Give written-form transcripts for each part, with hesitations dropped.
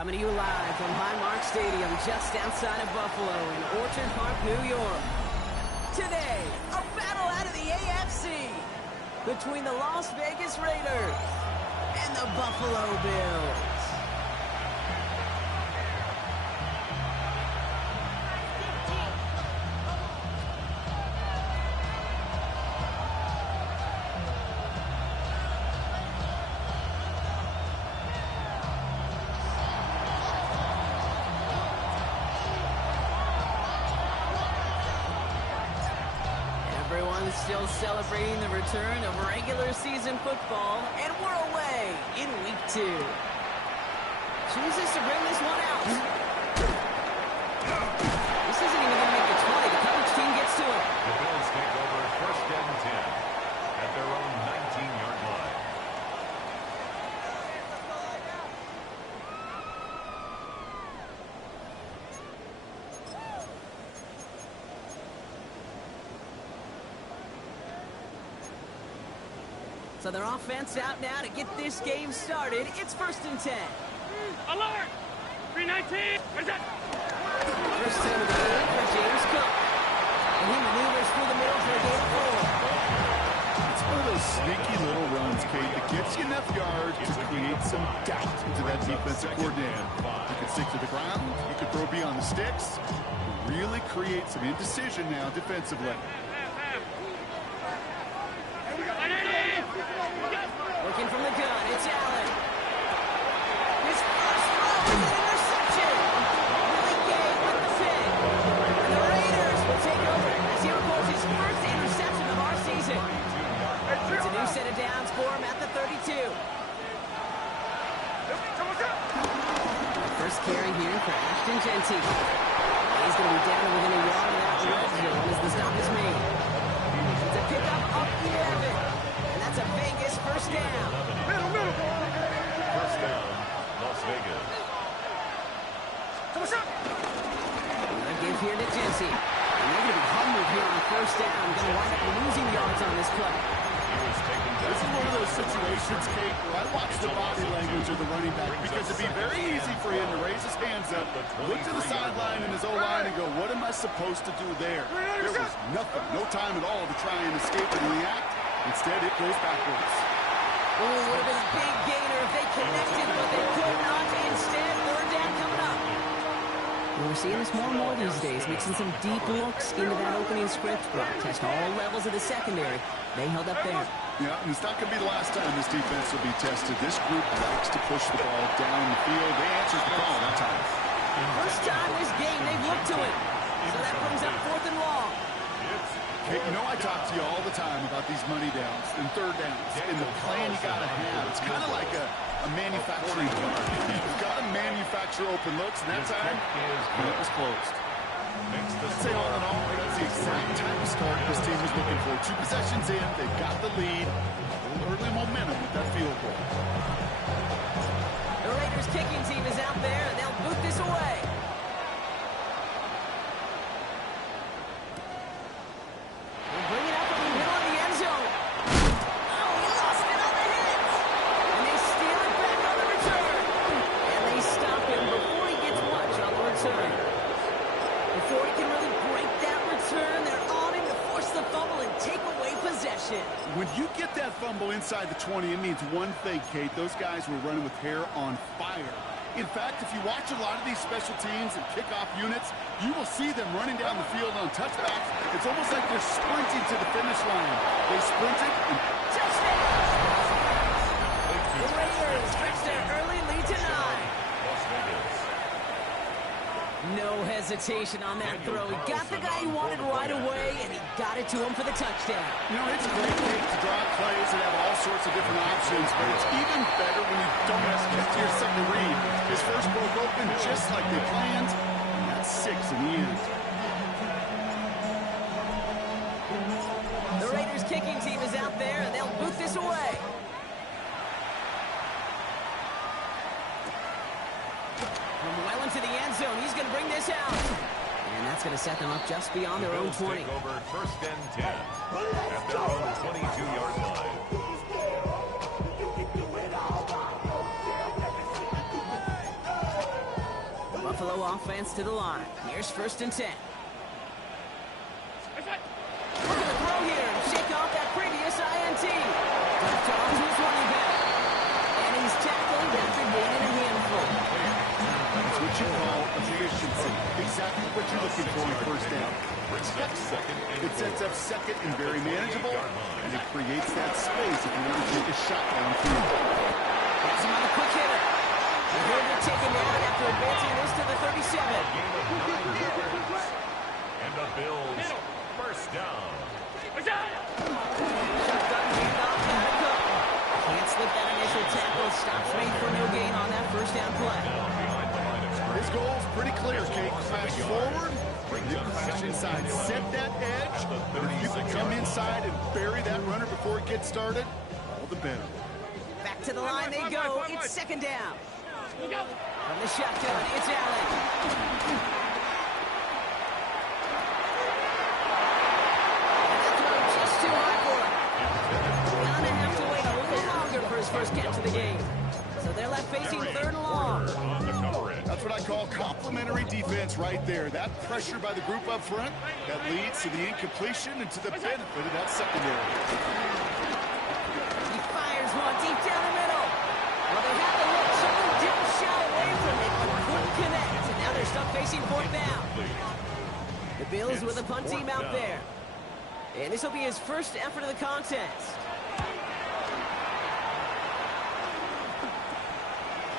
Coming to you live from Highmark Stadium just outside of Buffalo in Orchard Park, New York. Today, a battle out of the AFC between the Las Vegas Raiders and the Buffalo Bills. Everyone's still celebrating the return of regular season football, and we're away in week 2. Chooses to bring this one out. This isn't even going to make the 20. The coverage team gets to it. The Bills take over 1st and 10 at their own 19-yard line. So their offense out now to get this game started. It's 1st and 10. Alert! 319! Where's that? First down of the game for James Cook. And he maneuvers through the middle for a gain of 4. It's one of those sneaky little runs, Kate, that gets you enough yards to create some doubt into that defensive coordinator. You can stick to the ground. You can throw beyond the sticks. Really create some indecision now defensively. Looking from the gun, it's Allen. His first throw is an interception. Willie Gay with the pick. And the Raiders will take over as he records his first interception of our season. It's a new set of downs for him at the 32. First carry here for Ashton Jeanty. He's going to be down to within a yard of that red zone as the stop is made. It's a pickup up 11. That's a Vegas first down. First down, Las Vegas. Another give here to Jeanty. And they're going to be humbled here on first down. Going to wind up losing yards on this play. This is one of those situations, Kate, where I watch the body language of the running back because it'd be very easy for him to raise his hands up, look to the sideline in his O-line and go, what am I supposed to do there? There was nothing, no time at all to try and escape and react. Instead, it goes backwards. Oh, it would have been a big gainer if they connected, but they could not. Instead, 3rd down coming up. We're seeing this more and more these days, mixing some deep looks into that opening script. Test all levels of the secondary. They held up there. Yeah, and it's not going to be the last time this defense will be tested. This group likes to push the ball down the field. They answered the call that time. First time this game, they've looked to it. So that brings up 4th and long. Hey, you know I talk to you all the time about these money downs and 3rd downs and the plan you got to have. It's kind of like a manufacturing yard. You've got to manufacture open looks, and that time, it was closed. I'd say all in all, that's the exact type of start this team was looking for. 2 possessions in, they've got the lead. A little early momentum with that field goal. The Raiders kicking team is out there, and they'll boot this away. Bring it up in the middle of the end zone. Oh, he lost it on the hit. And they steal it back on the return. And they stop him before he gets much on the return. Before he can really break that return, they're on him to force the fumble and take away possession. When you get that fumble inside the 20, it means one thing, Kate. Those guys were running with hair on fire. In fact, if you watch a lot of these special teams and kickoff units, you will see them running down the field on touchbacks. It's almost like they're sprinting to the finish line. They sprinted and touchdown! The Raiders stretch their early lead to 9. No hesitation on that throw. He got the guy he wanted right away, and he got it to him for the touchdown. You know, it's great to draw plays and have all sorts of different options, but it's even better when you don't have to get to your second read. His first broke open just like they planned, and that's 6 in the end. The Raiders kicking team is out there, and they'll boot this away. From well into the end zone, he's going to bring this out. And that's going to set them up just beyond their own 20. Take over 1st and 10 at their own 22-yard line. offense to the line. Here's 1st and 10. Where's that? Look at the throw here to shake off that previous INT. Duck Jones was running back. And he's tackled after gaining a handful. That's what you call efficiency. Exactly what you're looking for on 1st down. It sets up 2nd and very manageable, and it creates that space if you want to take a shot downfield. Has him on the quick hitter. And here they're taking down after advancing this to the 37. And the Bills, 1st down. Where's that? Shotgun handoff, got it go. Can't slip that initial tackle. Stops made for no gain on that 1st down play. His goal is pretty clear, Kate. Crash forward, you crash inside. Set that edge. If you can come inside and bury that runner before it gets started, all the better. Back to the line they go. It's 2nd down. Look out. From the shotgun, it's Allen. And that throw just too high for him. Gonna have to wait a little longer for his 1st catch of the game. So they're left facing 3rd and long. On the cover end. That's what I call complimentary defense right there. That pressure by the group up front, that leads to the incompletion and to the benefit of that secondary. He fires one deep down the middle. Well, they had the look. Someone didn't shy away from it, but couldn't connect. And now they're stuck facing 4th down. The Bills with a punt team out there. And this will be his 1st effort of the contest.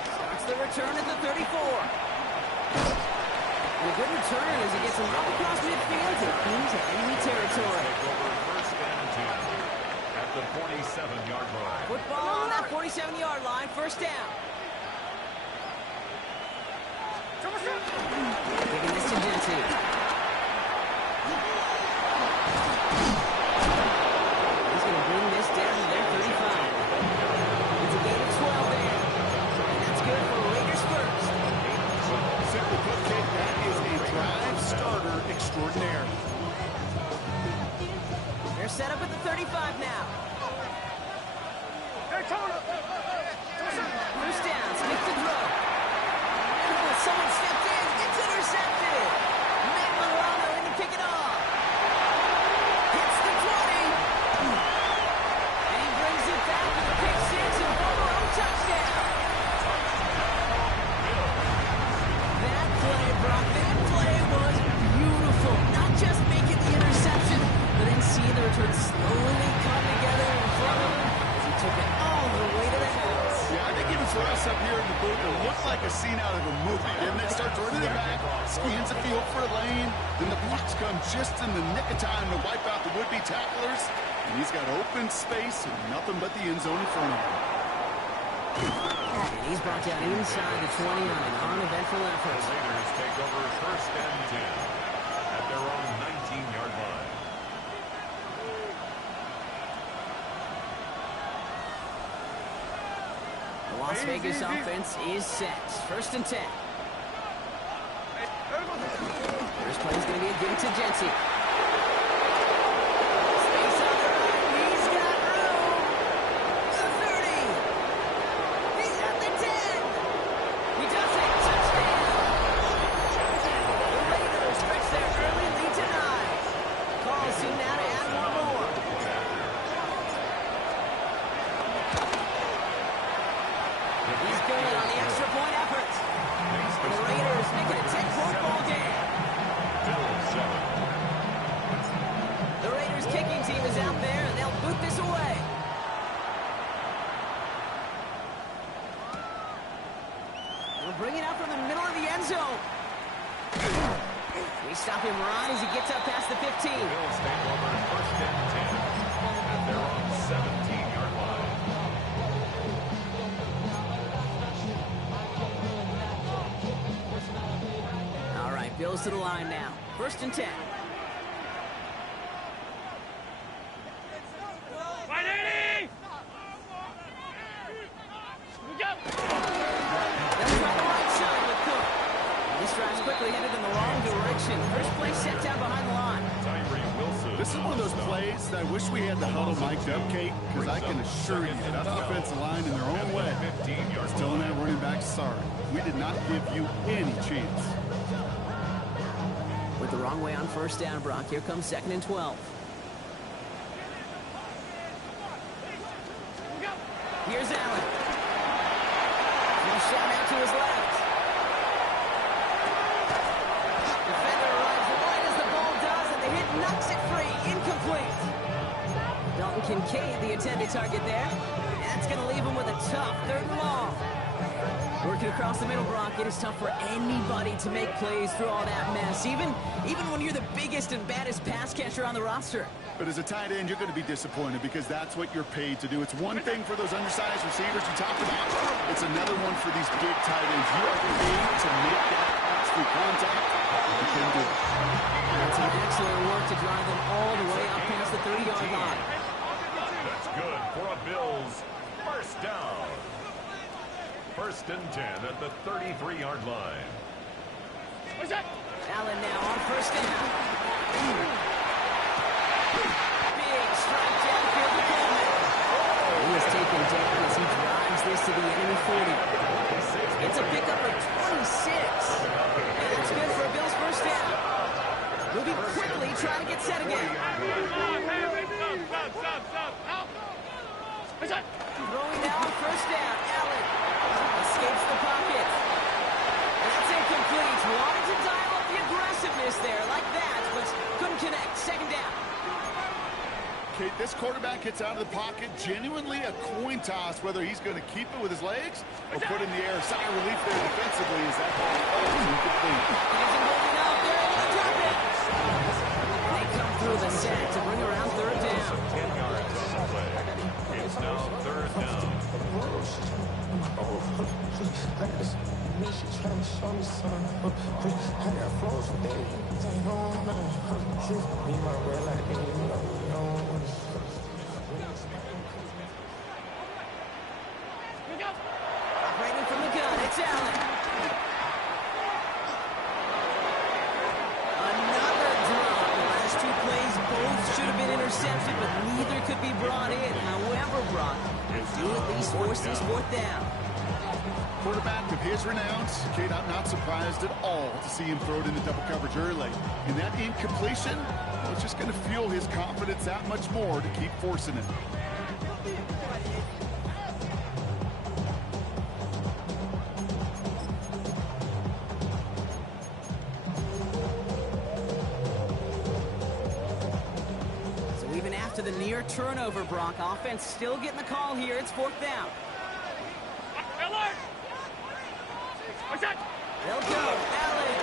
Starts the return at the 34. And a good return as he gets him up across midfield and into enemy territory. Take over 1st and 10 at the 47-yard line. Football on that 47-yard line, 1st down. Giving this to Genty. He's going to bring this down to their 35. It's a gain of 12 there. And that's good for Raiders 1st. Simply put, Kate, that is a drive starter extraordinaire. They're set up at the 35 now. Hey, Tony. 1st down, Smith to throw. Oh, someone stepped in. It's intercepted. Matt Milano in to pick it off. Hits the 20. And he brings it back with a pick 6 and one touchdown. That play, Brock, that play was beautiful. Not just making the interception, but then seeing the return slowly come together in front of him as he took it all the way to the house. Yeah, I think even for us up here in the booth, it looked like a scene out of a movie, didn't it? Starts running it back, scans the field for a lane, then the blocks come just in the nick of time to wipe out the would-be tacklers, and he's got open space and nothing but the end zone in front of him. And he's brought down inside the 20 on an uneventful effort. Raiders take over 1st and 10 at their own 19-yard line. The Las Vegas offense is set. 1st and 10. First play is going to be a give to Genty. Space on the right. He's got room. The 30. He's at the 10. He does it. Touchdown. The Raiders stretch their early lead to 9. Calls soon now to add one more. He's good on the extra point effort. And the Raiders make it a 10-point ball game. The Raiders kicking team is out there, and they'll boot this away. They'll bring it out from the middle of the end zone. We stop him right as he gets up past the 15. Bills take over 1st and 10 at their own 17-yard line. All right, Bills to the line now. 1st and 10. Right, 80. Look out. They'll try the right side with Cook. This drive's quickly headed in the wrong direction. First play set down behind the line. Tyree Wilson. This is one of those plays that I wish we had the huddle mic'd up, Kate, because I can assure you that offensive line in their own way is telling that running back, sorry, we did not give you any chance. wrong way on first down, Brock. Here comes 2nd and 12. Here's Allen. He'll shot out to his left. Defender arrives right as the ball does, and the hit knocks it free. Incomplete. Dalton Kincaid, the intended target there. That's going to leave him with a tough 3rd and long. Working across the middle, Brock, it is tough for anybody to make plays through all that mess, even when you're the biggest and baddest pass catcher on the roster. But as a tight end, you're going to be disappointed because that's what you're paid to do. It's one thing for those undersized receivers you talked about. It's another one for these big tight ends. You are paid to make that pass through contact. You can do it. That's an excellent work to drive them all the way up past the 30-yard line. That's good for a Bills first down. 1st and 10 at the 33-yard line. Allen now on first down. Big strike downfield to Coleman. He is taken down as he drives this to the enemy 40. It's a pickup of 26. And that's good for a Bills first down. Moving quickly, trying to get set again. Throwing now on first down. Allen escapes the pocket. And that's incomplete. Wanted to dial up the aggressiveness there like that, but couldn't connect. 2nd down. Okay, this quarterback gets out of the pocket. Genuinely a coin toss whether he's going to keep it with his legs or put in the air. Sigh of relief there defensively as that ball falls incomplete. He isn't holding out there. Able to drop it. They come through the sack to bring around 3rd down. 10 yards on the play. It's now 3rd down. Operating from the gun, it's Allen. Another drop. The last 2 plays both should have been intercepted, but neither could be brought in. However, Brock, they do at least force this 4th down. Quarterback of his renowns, Kate, I'm not surprised at all to see him throw it into double coverage early. And that incompletion was just going to fuel his confidence that much more to keep forcing it. So even after the near turnover, Brock, offense still getting the call here. It's 4th down. They'll go. Allen.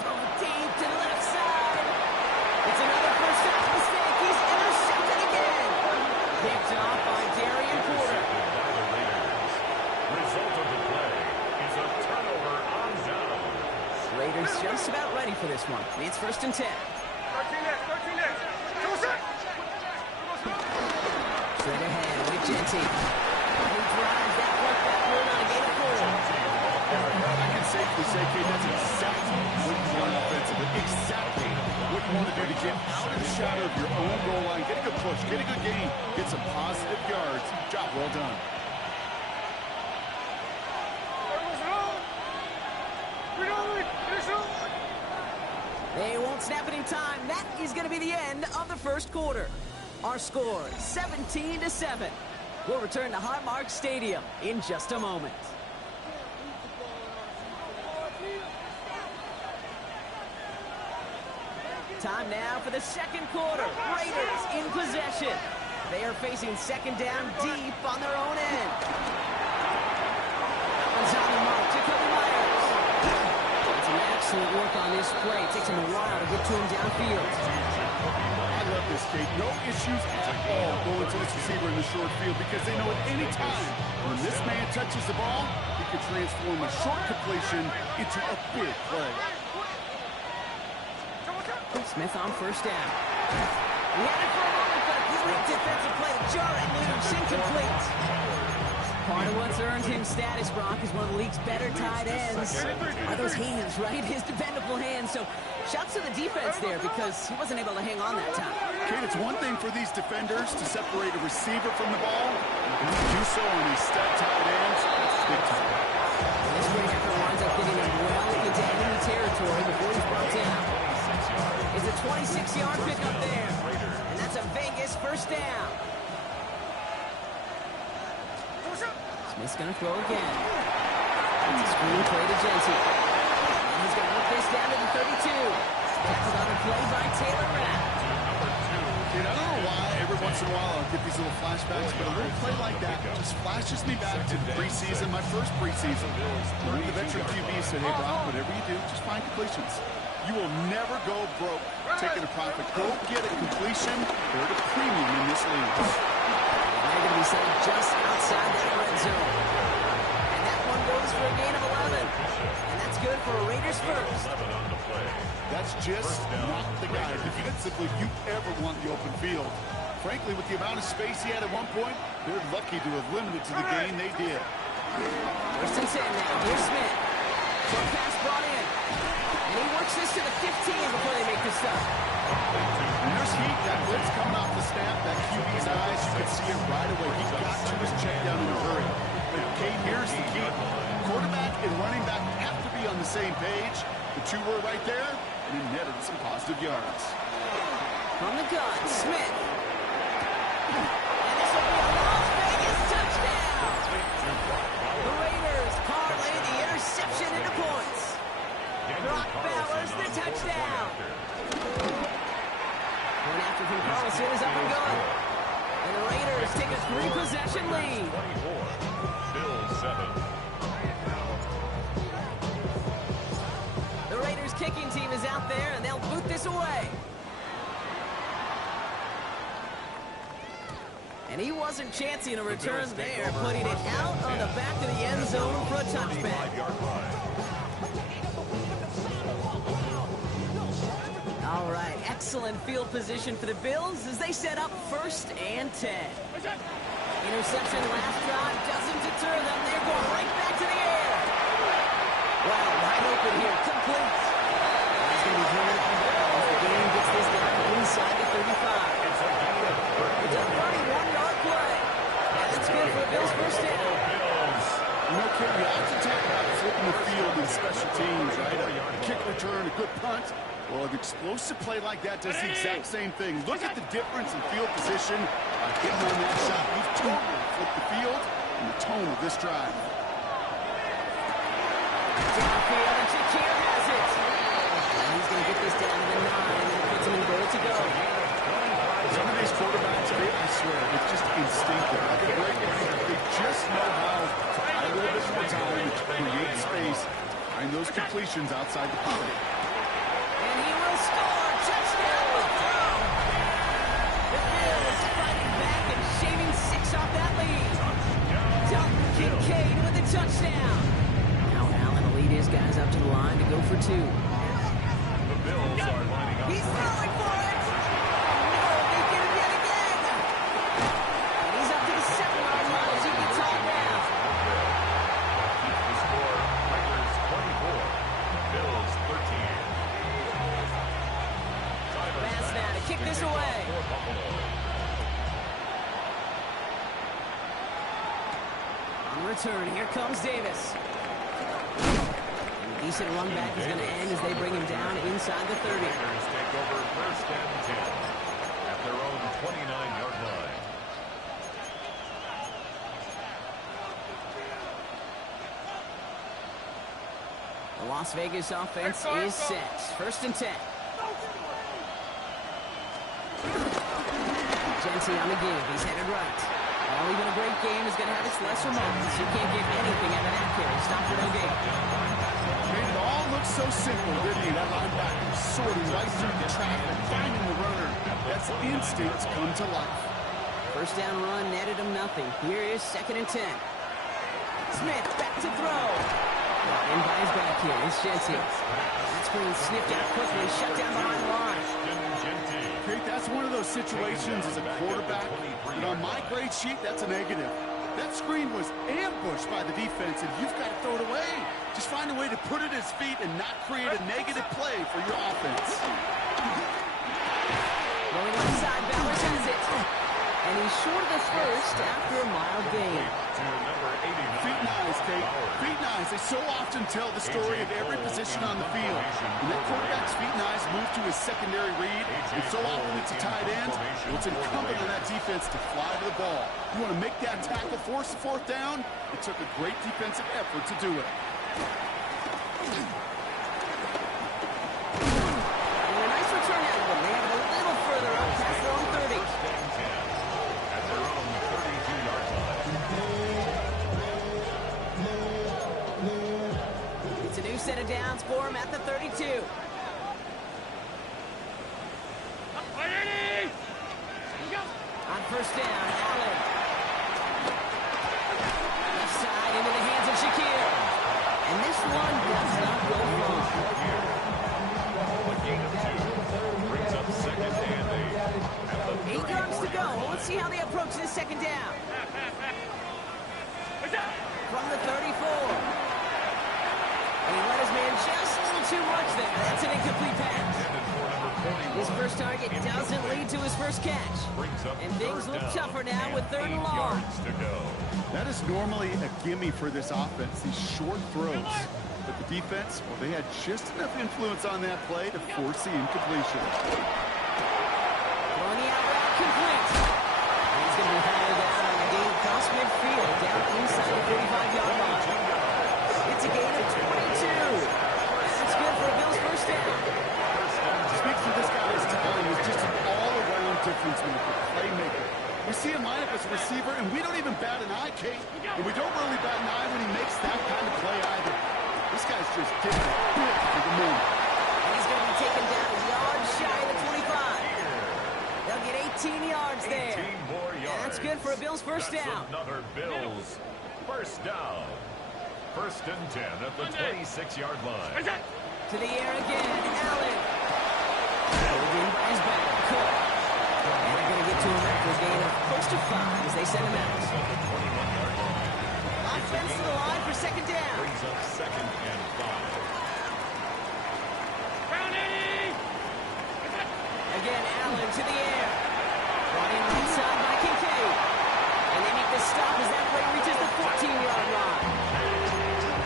Throw deep to the left side. It's another first down mistake. He's intercepted again. Picked off by Darian Porter. Result of the play is a turnover on down. Raiders just about ready for this one. It's 1st and 10. Straight ahead with Genty. He drives that one backward on a gain of 4. I can safely say, Kate, that's exactly what you want offensively. Exactly what you want to do to get out of the shadow of your own goal line. Get a good push, get a good gain, get some positive yards. Job well done. They won't snap it in time. That is going to be the end of the 1st quarter. Our score, 17-7. We'll return to Highmark Stadium in just a moment. Time now for the 2nd quarter. Raiders in possession. They are facing 2nd down deep on their own end. That one's on the mark. Jacoby Myers. Some excellent work on this play. It takes him a while to get to him downfield. I love this, Kate. No issues at all going to this receiver in the short field because they know at any time when this man touches the ball, he can transform a short completion into a big play. Smith on first down. He had it for a moment, but a great defensive play to jar it loose. Incomplete. Part of what's earned him status, Brock, is one of the league's better tight ends. Are those hands, right? His dependable hands. So shouts to the defense there because he wasn't able to hang on that time. Kate, it's one thing for these defenders to separate a receiver from the ball. And to do so on these stud tight ends, that's big time. This great effort winds up getting him well into enemy territory. territory before he's brought down. It's a 26-yard pickup there. And that's a Vegas first down. Smith's going to throw again. It's a screen play to Genty. And he's going to work this down to the 32. Tackled on the play by Taylor Rapp. I don't know why every once in a while I'll get these little flashbacks, but a little play like that just flashes me back to preseason, my first preseason. One of the veteran QBs said, hey, Brock, whatever you do, just find completions. You will never go broke taking a profit. Go get a completion. They're at a premium in this league. They're going to be set up just outside that red zone. And that one goes for a gain of 11. And that's good for a Raiders first. That's just not the guy defensively you ever want the open field. Frankly, with the amount of space he had at one point, they're lucky to have limited to the game they did. First and 10 now. Here's Smith. Short pass brought in. And he works this to the 15 before they make the stop. When there's heat, that blitz coming off the snap, that QB's eyes, you can see it right away. He got to his check down in a hurry. But okay, here's the key. Quarterback and running back have to be on the same page. The two were right there, and he netted some positive yards. From the gun, Smith. And this will be a Las Vegas touchdown. The Raiders parlay the interception into points. Brock Bowers the touchdown. Point after from Carlson is up and good. And the Raiders take a 3-possession lead. 24, Bills 7. The Raiders kicking team is out there, and they'll boot this away. And he wasn't chancing a return there, putting it out on the back of the end zone for a touchback. All right, excellent field position for the Bills as they set up 1st and 10. Interception last drive doesn't deter them. They're going right back to the air. Wow, wide open here, complete. He's going to be driven out of bounds. The game gets this down inside the 35. It's a 31-yard play. And that's good for the Bills' first down. You know, Kerry, I often talk about flipping the field in special teams, right? A kick return, a good punt. Well, an explosive play like that does the exact same thing. Look at the difference in field position. Getting on that shot, you've totally flipped the field and the tone of this drive. Downfield, and Shakir has it. And he's going to get this down to the 9, and it puts him in goal to go. Some of these quarterbacks, I swear, it's just instinctive. Like a great game, they just know how to add a little bit more time to create space behind those completions outside the pocket. And he will score. Touchdown, Buffalo! The Bills fighting back and shaving 6 off that lead. Dalton Kincaid with a touchdown. Now Allen will lead his guys up to the line to go for 2. The Bills are lining up. He's throwing for it. No, they get it yet again. And he's up to the 7-yard line as he gets all down. Keeps the score. Raiders 24, Bills 13. Bass now to kick this away. On return, here comes Davis. And a decent run back is going to end as they bring him down inside the 30. Raiders take over 1st and 10 at their own 29-yard line. The Las Vegas offense is set. 1st and 10. Genty on the give. He's headed right. Well, even a great game is going to have its lesser moments. You can't give anything out of that carry. Stop for no gain. Made it all look so simple, didn't he? That linebacker sorting right through the traffic, finding the runner. That's instincts come to life. First down run netted him nothing. Here is 2nd and 10. Smith back to throw. In by his back here is Genty. That screen snipped out quickly, shut down behind the line. Kate, that's one of those situations as a quarterback that on my grade sheet, that's a negative. That screen was ambushed by the defense, and you've got to throw it away. Just find a way to put it at his feet and not create a negative play for your offense. Going left side, Bowers has it. And he's short of the first after a mild gain. To number 89. Feet and eyes, Kate. Feet and eyes. They so often tell the story of every position on the field. When that quarterback's feet and eyes move to his secondary read, and so often it's a tight end, well, it's incumbent on that defense to fly to the ball. You want to make that tackle, force the fourth down? It took a great defensive effort to do it. And a nice return out of them. They have it a little further up past their own 30. First and 10 at their own 32-yard line. It's a new set of downs for him at the 32. On first down, Allen. Left side into the hands of Shakir. And this one does not go far. A gain of 2 brings up second and 8 at the 8 yards to go. Let's see how they approach this second down. From the 34. And he let his man just a little too much there. That's an incomplete pass. His first target doesn't lead to his first catch. And things look tougher now with 3rd and long. That is normally a gimme for this offense, these short throws. But the defense, well, they had just enough influence on that play to force the incompletion. Throwing the out route complete. He's going to be hauled down on a gain across midfield, down inside the 45-yard line. It's a gain of 22. That's good for a Bills first down. Speaks to this guy's talent. He's just an all-around difference maker, playmaker. We see him line up as a receiver, and we don't even bat an eye, Kate. And we don't really bat an eye when he makes that kind of play either. This guy's just getting big for the moment. And he's going to be taken down a yard shy of the 25. They'll get 18 yards there. 18 more yards. That's good for a Bills first down. Another Bills first down. First and 10 at the 26-yard line. To the air again, Allen. Pulled in by his back, Cook. And they're going to get to him after a gain of close to 5 as they send him out. Offense to the line for second down. Brings up second and 5. Again, Allen to the air. Brought in right side by Kincaid. And they make the stop as that play reaches the 14-yard line.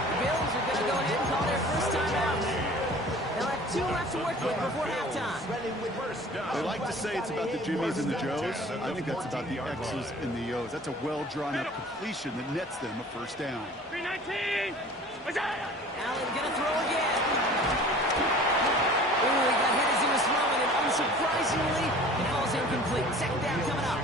The Bills are going to go ahead and call their first time out. They'll have 2 left to work with before halftime. They like to say it's about the Jimmies and the Joes. I think that's about the X's and the O's. That's a well-drawn-up completion that nets them a first down. 319. Allen going to throw again. Ooh, he got hit as he was throwing, and unsurprisingly, it falls incomplete. Second down coming up.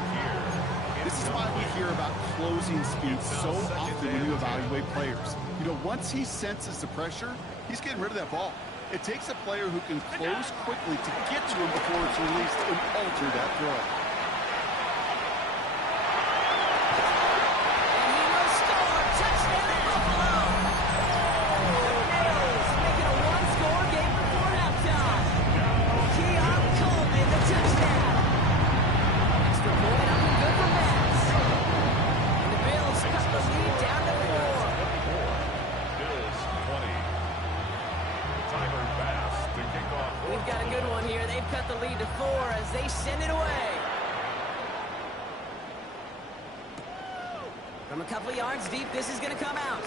This is why we hear about closing speed so often when you evaluate players. You know, once he senses the pressure, he's getting rid of that ball. It takes a player who can close quickly to get to him before it's released and alter that throw. And he will score. Touchdown, Buffalo. The Bills making a one-score game before halftime. Keon Coleman, the touchdown. Extra point up and good for Mets. And the Bills cut the lead down to 4. Bills 20. Tyler Bass to kick off. We've got a good one here. They've cut the lead to 4 as they send it away. From a couple yards deep, this is going to come out.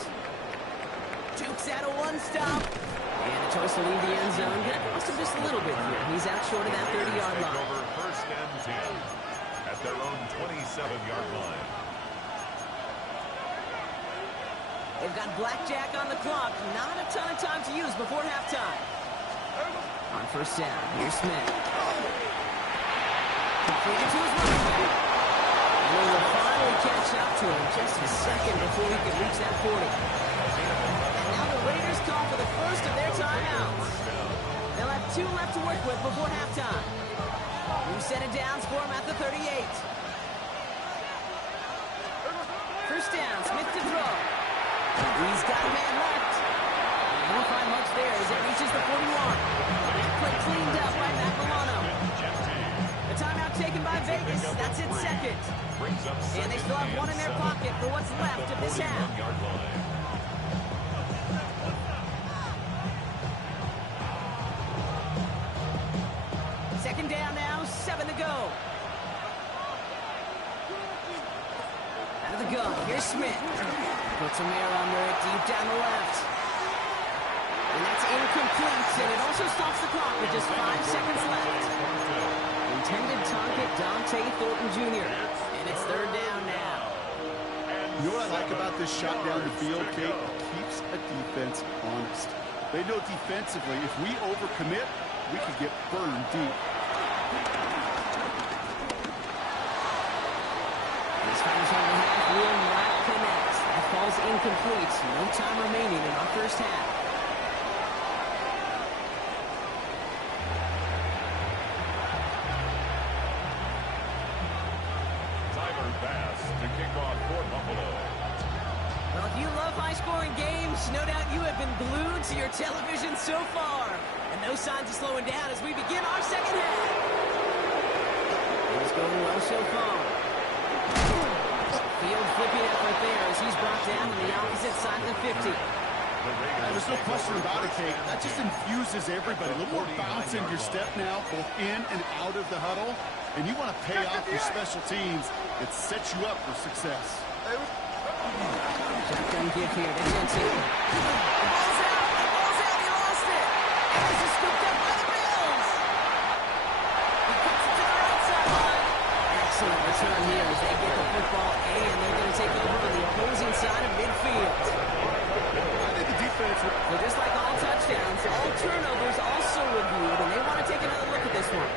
Jukes out a one-stop. And a choice to leave the end zone. Going to cost him just a little bit here. He's out short of that 30-yard Take line. over first and 10 at their own 27-yard line. They've got blackjack on the clock. Not a ton of time to use before halftime. On first down, here's Smith. Completed to his running back. And he will finally catch up to him just a second before he can reach that 40. And now the Raiders call for the first of their timeouts. They'll have 2 left to work with before halftime. New set of downs for him at the 38. First down, Smith to throw. He's got a man left. He won't find much there as it reaches the 41. Play cleaned up by Matt Milano. The timeout taken by Vegas. That's its second. And they still have 1 in their pocket for what's left of this half. Second down now, 7 to go. Here's Smith. Puts a mirror under it deep down the left. And that's incomplete, and it also stops the clock with just 5 seconds left. Intended target, Dante Thornton Jr. And it's third down now. You know what I like about this shot down the field, Kate? It keeps a defense honest. They know defensively, if we overcommit, we could get burned deep. This first half will not connect. That falls incomplete. No time remaining in our first half. Tyler Bass to kick off for Buffalo. Well, if you love high-scoring games, no doubt you have been glued to your television so far. And no signs of slowing down as we begin our second half. It's going well so far. Field flipping effort there as he's brought down on the opposite side of the 50. There's no question about it, Kate. That just infuses everybody. A little more bounce in your step now, both in and out of the huddle. And you want to pay off your special teams. It sets you up for success. Shotgun give here to Jensen. The ball's out. The ball's out. He lost it. And this is scooped up by the Bills. He cuts it to the right sideline. Excellent return here as they get the football, and they're going to take over on the opposing side of midfield. I think the defense... So just like all touchdowns, all turnovers also reviewed, and they want to take another look at this one.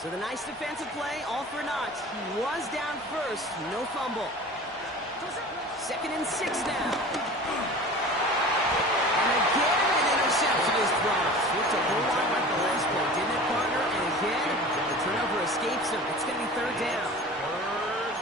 So the nice defensive play, all for naught. He was down first, no fumble. 2nd and 6 now. And again, an interception is dropped. Looked a whole lot like the last play, didn't it, partner? And again, the turnover escapes him. It's going to be third down.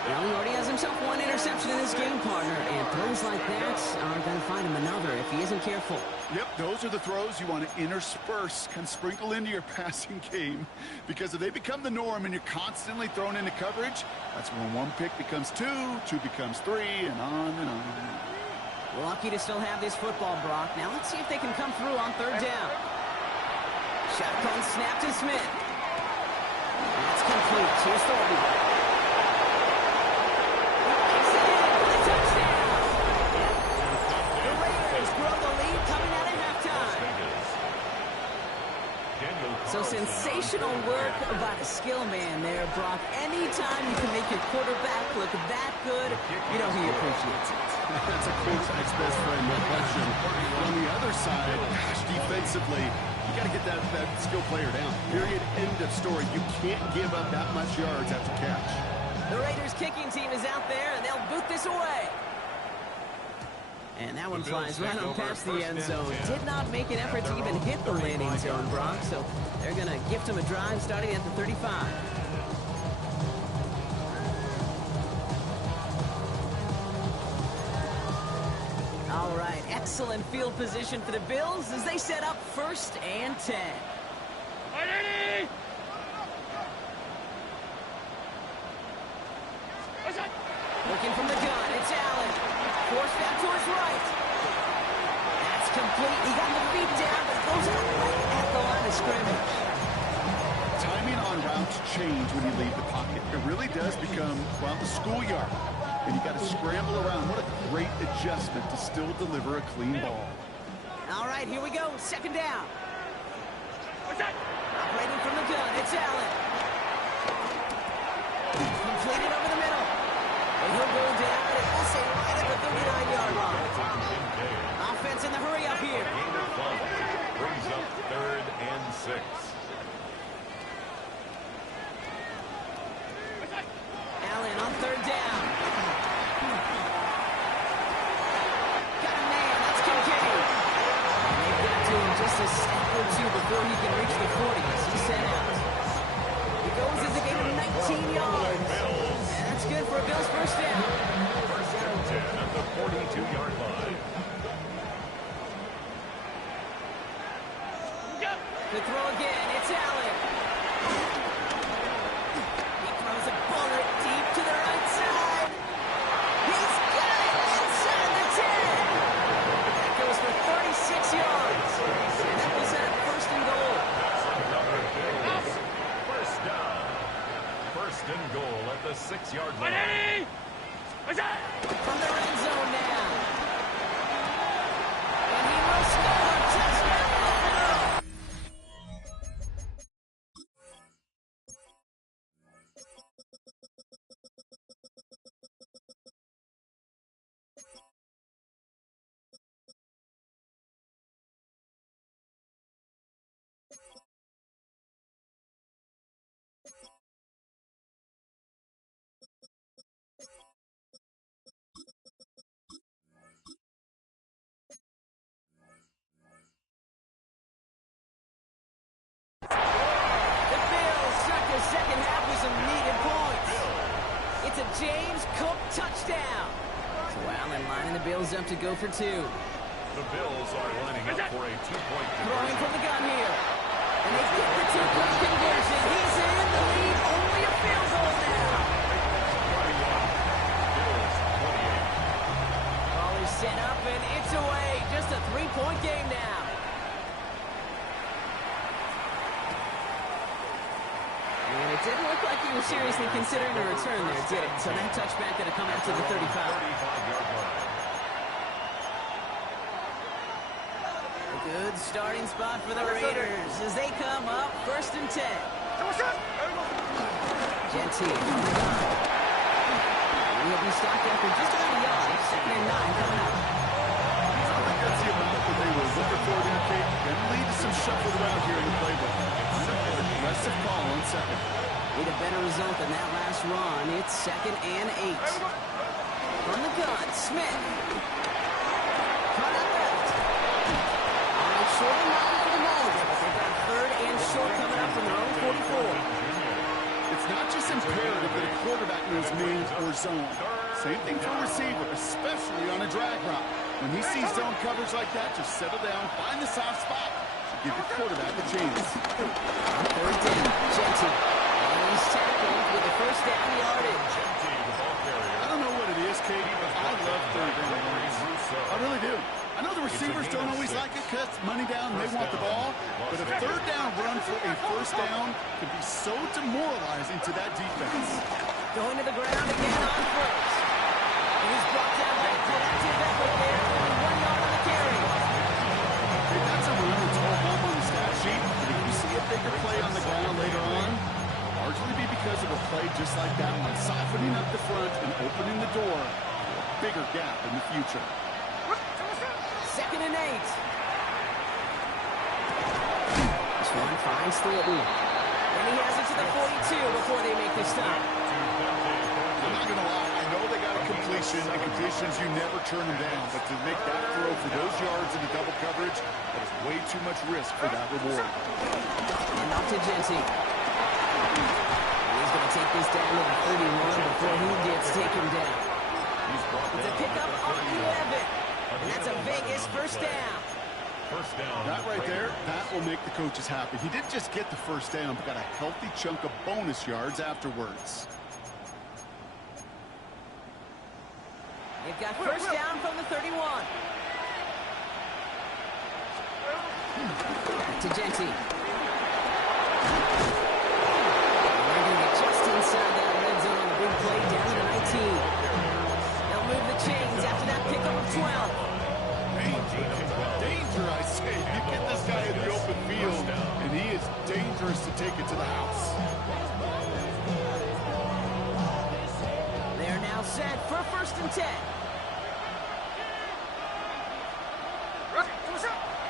Well, he already has himself one interception in this game, partner, and throws like that are going to find him another if he isn't careful. Yep, those are the throws you want to intersperse, kind of sprinkle into your passing game. Because if they become the norm and you're constantly thrown into coverage, that's when one pick becomes two becomes three, and on and on. Lucky to still have this football, Brock. Now let's see if they can come through on third down. Shotgun snap to Smith. That's complete. Here's Thornton. So sensational work by the skill man there, Brock. Anytime you can make your quarterback look that good, you know he appreciates it. That's a quarterback's best friend, no question. On the other side, gosh, defensively, you got to get that skill player down. Period. End of story. You can't give up that much yards after catch. The Raiders kicking team is out there, and they'll boot this away. And that one flies right on past the end zone. Did not make an effort to even hit the landing zone, Brock. So they're going to gift him a drive starting at the 35. All right, excellent field position for the Bills as they set up 1st and 10. Looking from the gun, it's Allen. Forced back to his right. That's complete. He got the feet down, but goes out right at the line of scrimmage. Timing on routes change when you leave the pocket. It really does become, well, the schoolyard. And you got to scramble around. What a great adjustment to still deliver a clean ball. All right, here we go. 2nd down. Operating from the gun, it's Allen. Completed over the middle. And he'll go down, and we'll say right at the 39-yard line. Offense in the hurry up here. Brings up 3rd and 6. Allen on 3rd down. Got a man, that's Kincaid. And they've got to him just a step or two before he can reach the 40 as he's sent out. He goes as a gain of 19 yards. And that's good for a Bills first down. 1st and 10 at the 42-yard line. The throw again, it's Allen. He throws a bullet deep to the right side. He's got it inside the 10. That goes goes Cook, touchdown. So Allen lining the Bills up to go for two. The Bills are lining up for a two-point Throwing conversion. from the gun here. And they get the two-point conversion. He's in the lead. Only a field goal now. 21. Bills 28. Ball is set up, and it's away. Just a three-point game now. And it didn't look like he was seriously considering a return there, did it? So that touchback going to come out to the 35. 35-yard line. A good starting spot for the Raiders as they come up 1st and 10. Gentile from the gun. He'll be stopped after just about a yard. 2nd and 9 coming up. I don't think that's the amount that they were looking for there, Kate. Going to lead to some shuffle around here in the playbook. Aggressive call on second. Need a better result than that last run. It's 2nd and 8. From the gun, Smith. Cut out left. Short and 9 for the moment. They've got 3rd and short coming up from their own 44. It's not just imperative that a quarterback knows man or zone. Same thing for a receiver, especially on a drag route. When he sees zone coverage like that, just settle down, find the soft spot. Give your quarterback a chance. 3rd and Gentile. And he's tackled with the first down yardage. I don't know what it is, Katie, but I love 3rd down runs. I really do. I know the receivers don't always like it because money down, they want the ball. But a 3rd down run for a 1st down can be so demoralizing to that defense. Going to the ground again on 1st. And he's brought down by a collective effort there. Only 1 yard on the carry. Hey, that's a run that's all home on the stat sheet. But if you see a bigger play on the ground later on, it'll largely be because of a play just like that one, softening up the front and opening the door for a bigger gap in the future. 2nd and 8. This one finds Thornton. And he has it to the 42 before they make the stop. I'm not going to lie. I know they got a completion, and completions, you never turn them down. But to make that throw for those yards in the double coverage, that is way too much risk for that reward. And up to Gentile. He's going to take this down to the 31 before he gets taken down. It's a pickup on 11. And that's a Vegas 1st down. First down. That right there, that will make the coaches happy. He didn't just get the 1st down, but got a healthy chunk of bonus yards afterwards. They've got 1st down from the 31. Back to Gentile. They're going to get just inside that red zone on a big play down to the 19. They'll move the chains after that pickup of 12. Danger, I say. You get this guy in the open field, and he is dangerous to take it to the house. They're now set for 1st and 10.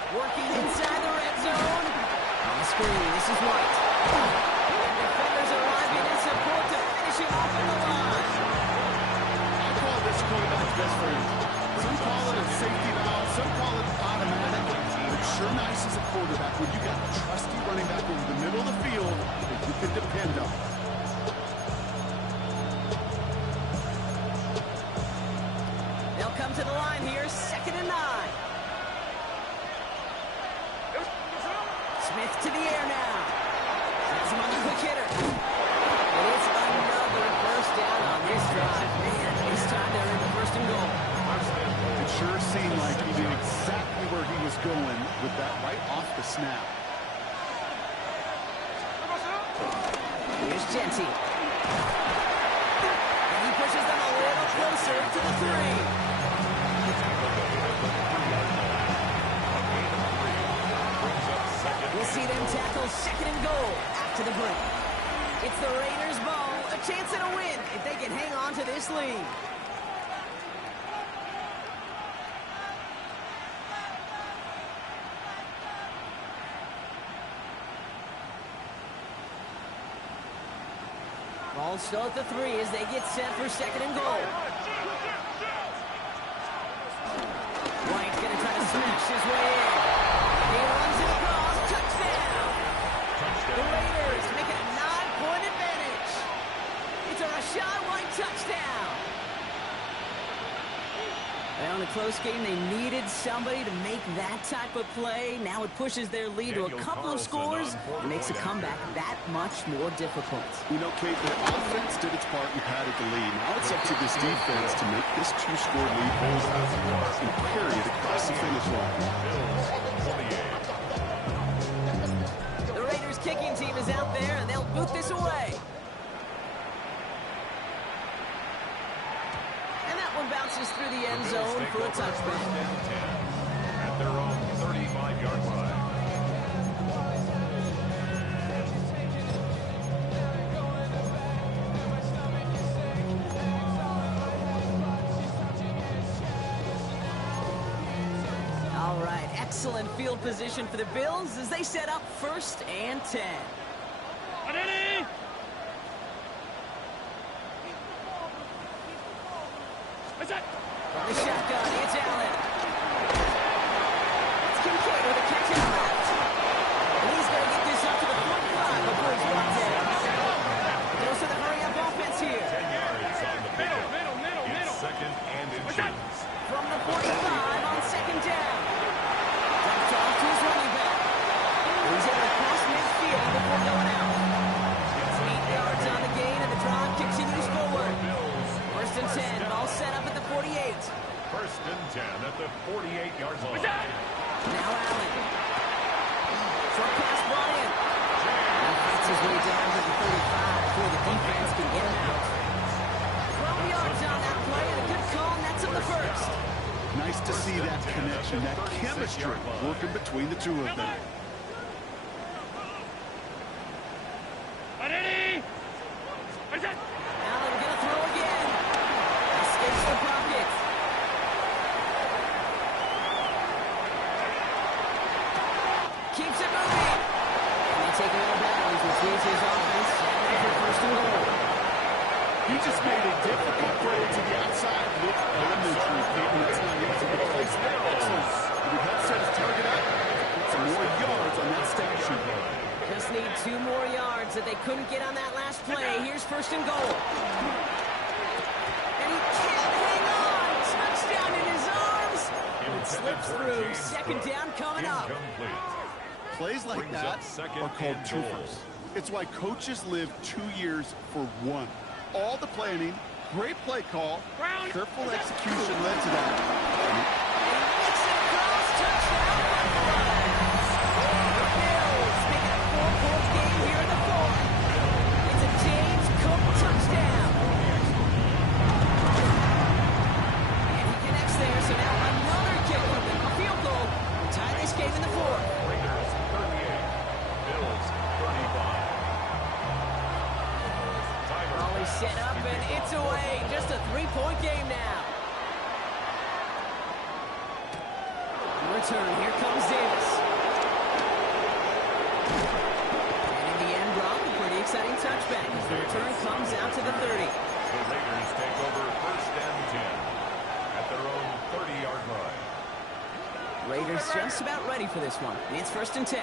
Working inside the red zone. On the screen, this is White. And defenders arriving in support to finish him off on the line. I call this quarterback's best friend. Some call it a safety valve, some call it automatic. But it's sure nice as a quarterback when you got a trusty running back over the middle of the field that you can depend on. They'll come to the line here, 2nd and 9. Smith to the air now. Has him on the quick hitter. And it's another 1st down on this drive. Man, this time they're in the 1st and goal. It sure seemed like he knew exactly where he was going with that right off the snap. Here's Gentile. And he pushes them a little closer to the 3. We'll see them tackle 2nd and goal after the break. It's the Raiders' ball, a chance at a win if they can hang on to this lead. Ball still at the 3 as they get set for 2nd and goal. White's going to try to smash his way in. He runs it across. Touchdown. The Raiders make it a 9-point advantage. It's a Rachaad White touchdown. in a close game. They needed somebody to make that type of play. Now it pushes their lead to a couple of scores and makes a comeback that much more difficult. You know, Kate, the offense did its part and padded the lead. Now it's up to this defense to make this 2-score lead hold out and carry it across the finish line. The Raiders kicking team is out there, and they'll boot this away. And that one bounces through the end zone for a touchback. At their own 35-yard line. All right, excellent field position for the Bills as they set up 1st and 10. Ready? What's that? From the shotgun, it's Allen. It's Kincaid with a catch in the left. And he's going to get this up to the 45 before he's brought down. Goes to the hurry-up offense here. 10 yards on the pickup. Middle. It's second and inches. From the 45 on 2nd down. Dumped off to his running back. He's able to cross midfield before going out. 8 yards on the gain, and the drive continues forward. 1st and 10, all set up at the 48. 1st and 10 at the 48-yard line. Now Allen. Short pass brought in. He fights his way down to the 35 before the defense can get him out. 12 yards on that play, and a good call, and that's on the 1st. Nice to see that connection, that chemistry working between the two of them. Ready? What's that? Allen gonna throw again. Escapes the pocket. Keeps it moving. And they take it out of bounds, which leaves his offense for 1st and goal. He just made a difficult throw to the outside. Look elementary, and that's not easy to place there. Excellent. He helps set his target up. Put some more yards on that stat sheet. Just need 2 more yards that they couldn't get on that last play. Here's 1st and goal. And he can't hang on. Touchdown in his arms. And it slips through. 2nd down coming up. Incomplete. Plays like Brings that up second are called and goal. twofers. It's why coaches live 2 years for one. All the planning, great play call, Brown. careful execution led to that. And he makes it across. Touchdown. The Bills make it a 4-point game here in the 4th. It's a James Cook touchdown. And he connects there, so now another kick from them. A field goal to tie this game in the 4th. Raiders 38. Bills 35. Raleigh set up, and it's away. Just a 3-point game now. In return, here comes Davis. And in the end, Brock, a pretty exciting touchback as the return comes out to the 30. The Raiders take over 1st and 10 at their own 30-yard line. Raiders just about ready for this one. It's 1st and 10.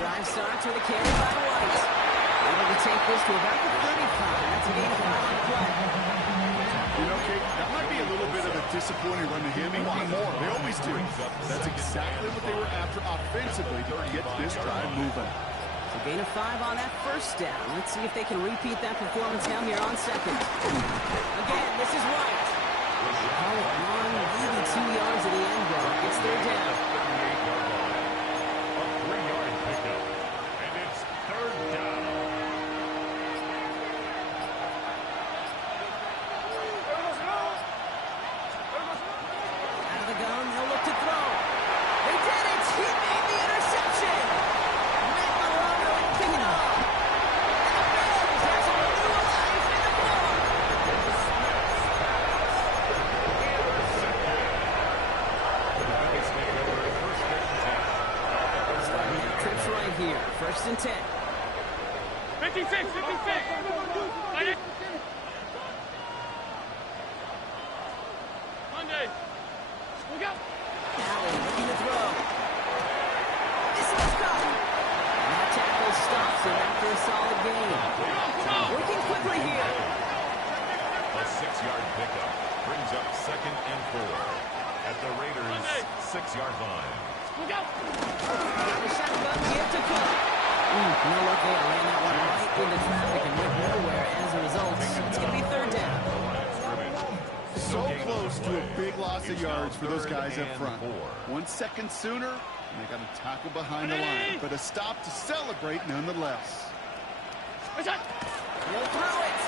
Drive starts with a carry by White. Able to take this to about the 35. That's a gain of 5 on the play. You know, Kate, that might be a little bit of a disappointing run to him. He wanted more. They always do. That's exactly what they were after offensively to get this drive moving. So gain of 5 on that 1st down. Let's see if they can repeat that performance down here on 2nd. Again, this is White. Call it 1, maybe 2 yards at the end, though. It's 3rd down. 38-yard line. A 3-yard pickup. And it's 3rd down. Out of the gun, they'll look to throw. They did it! He made the interception! Matt Milano will pick it up. And the Bills have some new life in the 4th. Starting the trips right here. 1st and 10. 56. Ready? Monday. Look out. Allen looking to throw. This one's caught. And that tackle stops him after a solid gain. Working quickly here. A 6-yard pickup. brings up 2nd and 4 at the Raiders' 6-yard line. Look out! The shotgun give to Cook. No luck there. Ran that one right into traffic and went nowhere as a result. It's going to be 3rd down. The line of scrimmage. So close to a big loss of yards for those guys up front. 1 second sooner, and they got a tackle behind the line. But a stop to celebrate nonetheless. He'll He'll throw it.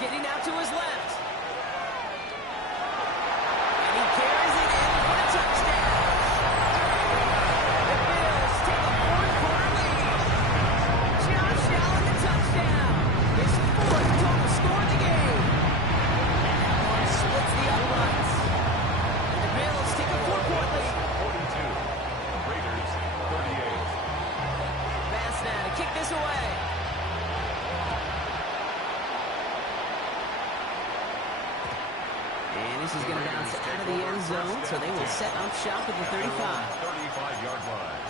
Getting out to his left. And he carries it in for a touchdown. The Bills take a 4th-quarter lead. Josh Allen, the touchdown. His 4th total score of the game. That one splits the uprights. And the Bills take a 4-point lead. 42. Raiders 38. Pass now to kick this away. And this is going to bounce out of the end zone, so they will set up shop at the 35. 35-yard line.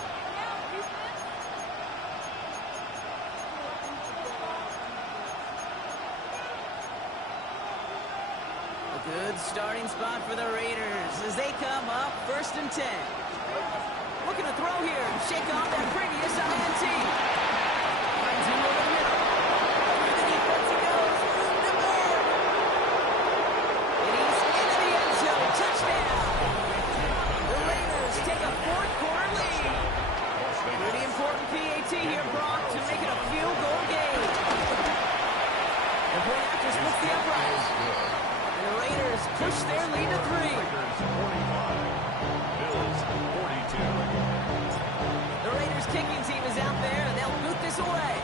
A good starting spot for the Raiders as they come up 1st and 10. Looking to throw here and shake off that previous INT. Finds him over the middle. Through the defense he goes. And he's into the end zone. Touchdown. The Raiders take a 4th-quarter lead. Pretty important PAT here, Brock, to make it a field goal game. The point after splits the uprights. And the Raiders push their lead to 3. Raiders 45. Bills 42. The Raiders kicking team is out there, and they'll boot this away.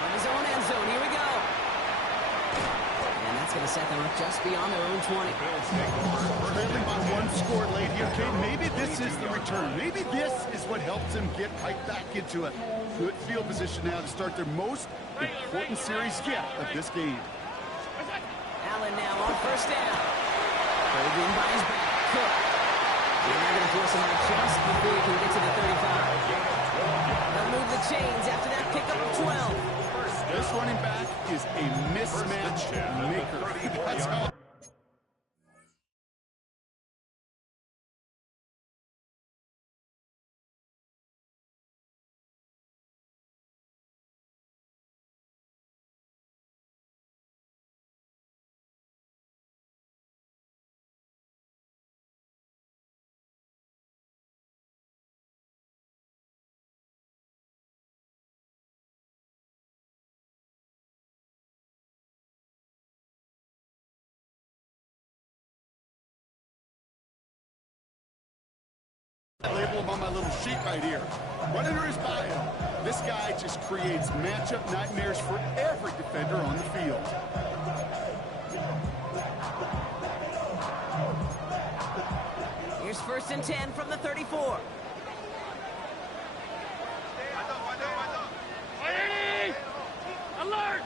On his own end zone, here we go. And that's going to set them up just beyond their own 20. Bills take over. Trailing by 1 score late here, Kate. Maybe this is the return. Maybe this is what helps them get right back into it. Good field position now to start their most important series yet of this game. Allen now on 1st down. Pulled in by his back. Cook. And they're going to force him out just before he can get to the 35. They'll move the chains after that pickup of 12. This running back is a mismatch maker. That's how. I label him on my little sheet right here. Right under his bio. This guy just creates matchup nightmares for every defender on the field. Here's 1st and 10 from the 34. Ready! Alert!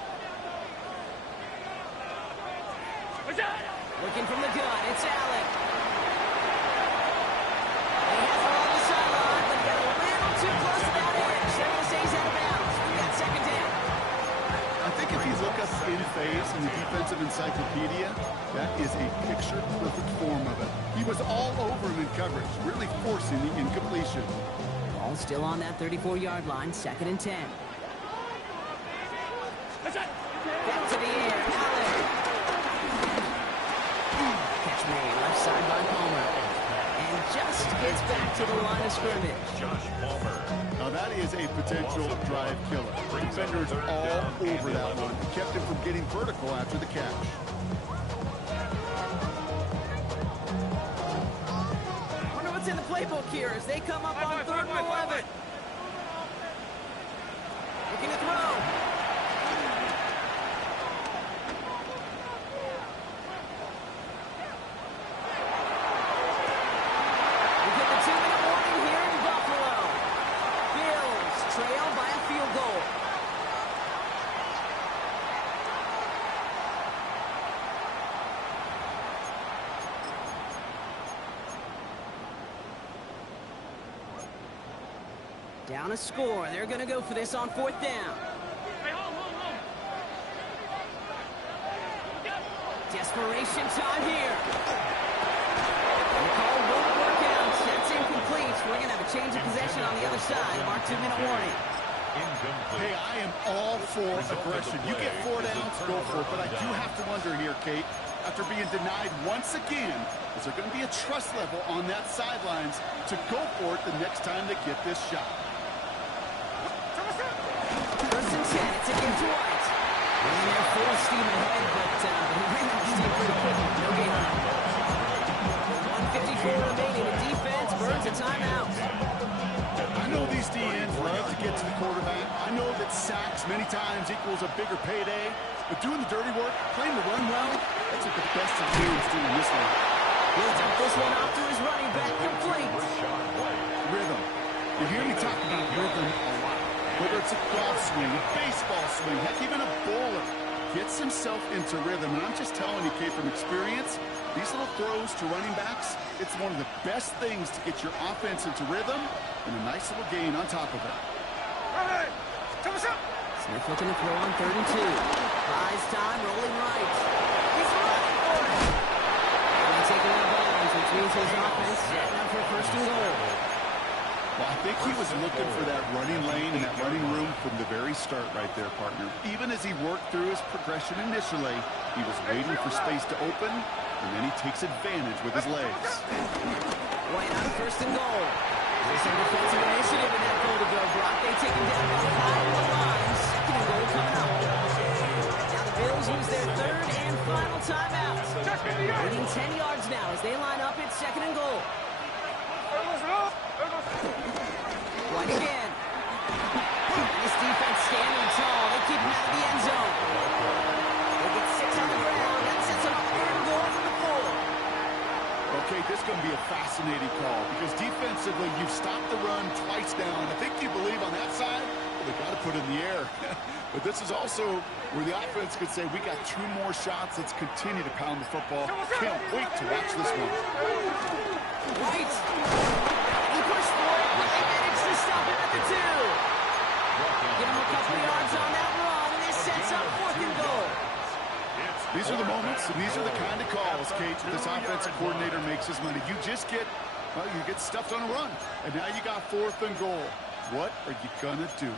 Looking from the gun, it's Allen. He has it on the sideline, but he got a little too close to that edge. They're going to say he's out of bounds. We got 2nd down. I think if you look up in phase in the defensive encyclopedia, that is a picture-perfect form of it. He was all over him in coverage, really forcing the incompletion. Ball still on that 34-yard line, 2nd and 10. Back to the air, Allen. Catch made, left side by Palmer. And just gets back to the line of scrimmage. Josh Palmer. Now that is a potential drive killer. Defenders all over that one. Kept him from getting vertical after the catch. Wonder what's in the playbook here as they come up on 3rd and 11. Looking to throw. We get the 2-minute warning here in Buffalo. Bills trail by a field goal. Down a score. They're going to go for this on 4th down. Desperation time here. The call won't work out. That's incomplete. We're going to have a change of possession on the other side. Our 2-minute warning. Hey, I am all for aggression. You get 4 downs, go for it. But I do have to wonder here, Kate, after being denied once again, is there going to be a trust level on that sidelines to go for it the next time they get this shot? First and 10. It's against White. And they're full steam ahead, but he ran out of steam pretty quick. No gain on it. 1:54 remaining. The defense burns a timeout. I know these DNs love to get to the quarterback. I know that sacks many times equals a bigger payday. But doing the dirty work, playing the run well, that's what the best of teams do in this one. He'll dump this one off to his running back, complete. Rhythm. You hear me talk about rhythm a lot. Whether it's a golf swing, a baseball swing, heck, even a bowler gets himself into rhythm. And I'm just telling you, Kate, from experience, these little throws to running backs, it's one of the best things to get your offense into rhythm and a nice little gain on top of it. Smith looking to throw on 3rd and 2. Buys time, rolling right. He's running for it. And they take it out of bounds, which means his offense setting up for 1st and goal. Well, I think he was looking for that running lane and that running room from the very start right there, partner. Even as he worked through his progression initially, he was waiting for space to open, and then he takes advantage with his legs. White on 1st and goal. There's some defensive initiative in that goal to go, Brock. They take him down to the 5-yard line. 2nd and goal coming up. Now the Bills use their 3rd and final timeout. Waiting 10 yards now as they line up at 2nd and goal. White again. And this defense standing tall. They keep him out of the end zone. They get 6 on the ground. That sets them up 3rd and goal from the 4. Okay, this is going to be a fascinating call because defensively, you've stopped the run twice down. I think you believe on that side, well, they got to put it in the air. But this is also where the offense could say, we got 2 more shots. Let's continue to pound the football. Can't wait to watch this one. White. He pushed for it, but they managed to stop him at the 2. Give him a couple of yards on that run, and this sets up 4th and goal. These are the moments, and these are the kind of calls, Kate, this offensive coordinator makes his money. You just get, well, you get stuffed on a run, and now you got 4th and goal. What are you going to do?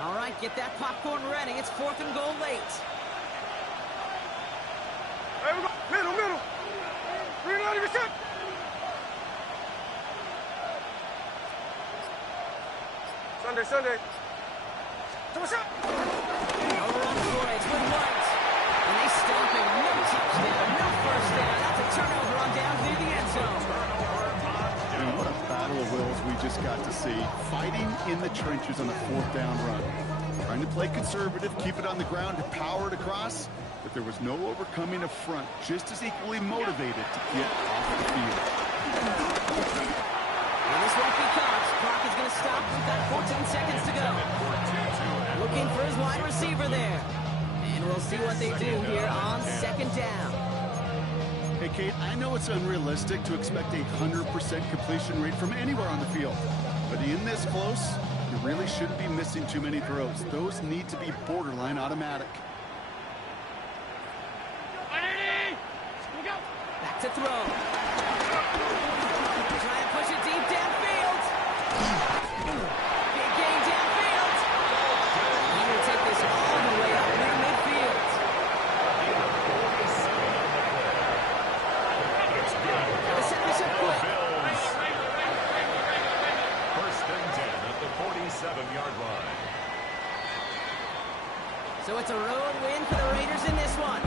All right, get that popcorn ready. It's 4th and goal late. Middle. Reloading your shot. Sunday. Over on Floyd's with White. And they stop him. No touchdown, no 1st down. That's a turnover on down near the end zone. And what a battle of wills we just got to see. Fighting in the trenches on a 4th down run. Trying to play conservative, keep it on the ground, to power it across. But there was no overcoming a front, just as equally motivated to get off the field. And this won't be caught. Clock is going to stop. We've got 14 seconds to go. Looking for his wide receiver there. And we'll see what they do here on 2nd down. Hey, Kate, I know it's unrealistic to expect a 100% completion rate from anywhere on the field. But in this close, you really shouldn't be missing too many throws. Those need to be borderline automatic. Back to throw. Trying to push it deep downfield. Big gain downfield. He will take this all the way up near midfield. The set this up quick. 1st and 10 at the 47-yard line. So it's a road win for the Raiders in this one.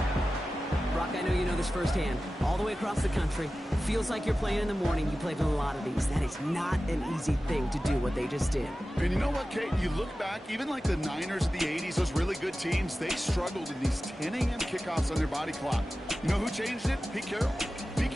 Brock, I know you know this firsthand. All the way across the country. Feels like you're playing in the morning. You played in a lot of these. That is not an easy thing to do what they just did. And you know what, Kate? You look back, even like the Niners of the 80s, those really good teams, they struggled in these 10 a.m. kickoffs on their body clock. You know who changed it? Pete Carroll.